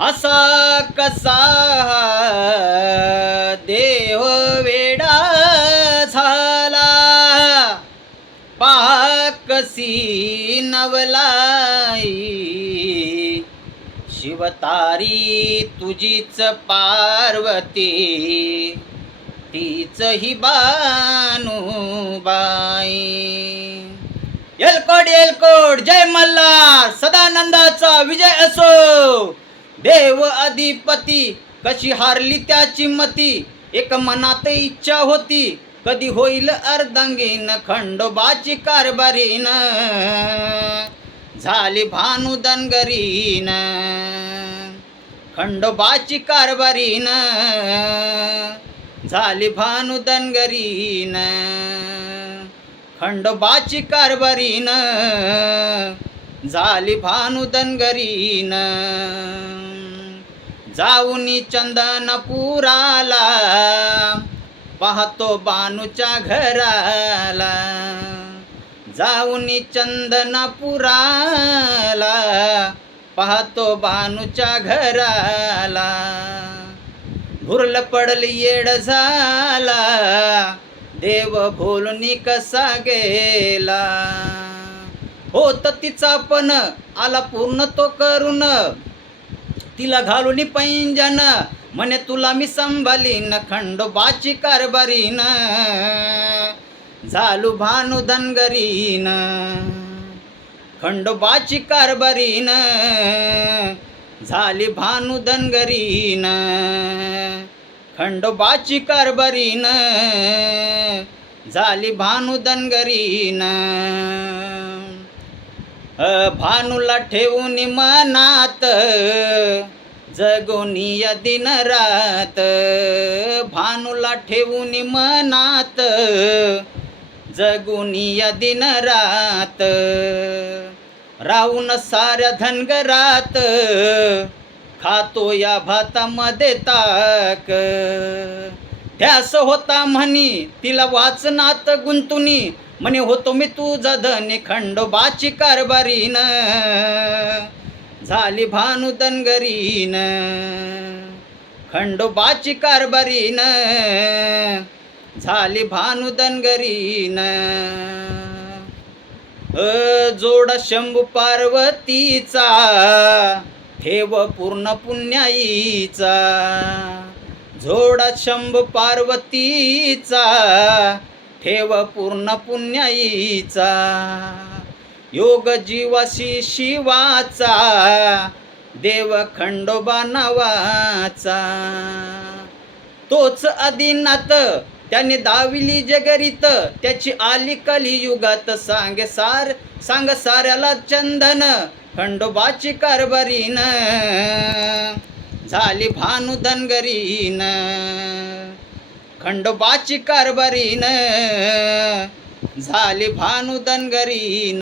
असा कसा देव वेडा झाला, पहा कसी नवलाई शिवतारी तुझीच पार्वती, तीच ही बानुबाई. एलकोट एलकोट जय मल्हार, सदानंदाचा विजय असो. देव अधिपती कशी हारली त्याची मती, एक मनात इच्छा होती कधी होईल अर्धांगीन. खंडोबाची कारभारीन झाली भानू धनगरीन, खंडोबाची कारभारीन झाली भानू धनगरीन, खंडोबाची कारभारीन झाली भानू धनगरीन. जाऊनी चंदनपुराला पाहतो बानूच्या घराला, जाऊनी चंदनपुराला पाहतो बानूच्या घराला. भुरल पडल येड झाला, देव भोलनी कसा गेला. होत तिचा पण आला पूर्ण तो करून, तिला घालून पैंजन म्हणे तुला मी संभालीन. खंडोबाची कारभारीन झालू भानू धनगरीन, खंडोबाची कारभारीन झाली भानू धनगरीन, खंडोबाची कारभारीन झाली भानू धनगरीन. भानूला ठेवून मनात जगोनिया दिन रात, भानूला ठेवून मनात जगोनिया दिन रात. राहून साऱ्या धनगरात खातो या भातामध्ये ताक. ध्यास होता म्हणी तिला वाचनात गुंतुनी, म्हणे होतो मी तुझा धनी. खंडोबाची कारभारीन झाली भानू धनगरीन, खंडोबाची कारभारीन झाली भानू धनगरीन. जोड शंभू पार्वतीचा ठेव पूर्ण पुण्याईचा, जोडा शंभू पार्वतीचा ठेव पूर्ण पुण्याईचा. योग जीवाशी शिवाचा देव खंडोबा नावाचा. तोच आदिनाथ त्याने दाविली जगरीत, त्याची आली कलियुगात. सांग साऱ्याला चंदन खंडोबाची कारभारीन झाली भानू धनगरीन, खंडोबाची कारभारीन झाली भानू धनगरीन.